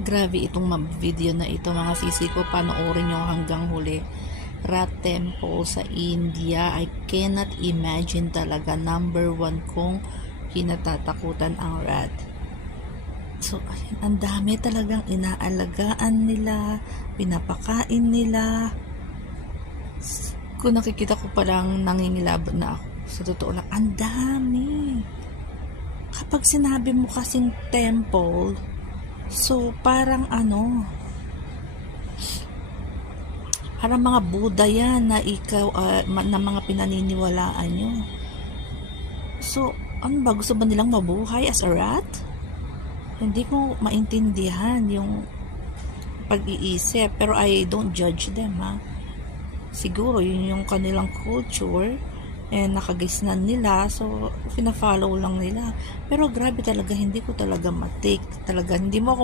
Grabe itong video na ito mga sisi ko, panoorin nyo hanggang huli. Rat Temple sa India, I cannot imagine talaga. Number 1 kong kinatatakutan ang rat. So, ang dami talagang inaalagaan nila, pinapakain nila. Kung nakikita ko palang nangingilabot na ako. Sa totoo lang, ang dami. Kapag sinabi mo kasing temple, so parang parang mga Buddha yan na ikaw, na mga pinaniniwalaan nyo. So, ano ba? Gusto ba nilang mabuhay as a rat? Hindi ko maintindihan yung pag-iisip. Pero I don't judge them, ha. Siguro, yun yung kanilang culture. And nakagisnan nila. So, pina-follow lang nila. Pero grabe talaga, hindi ko talaga matake. Talaga, hindi mo ako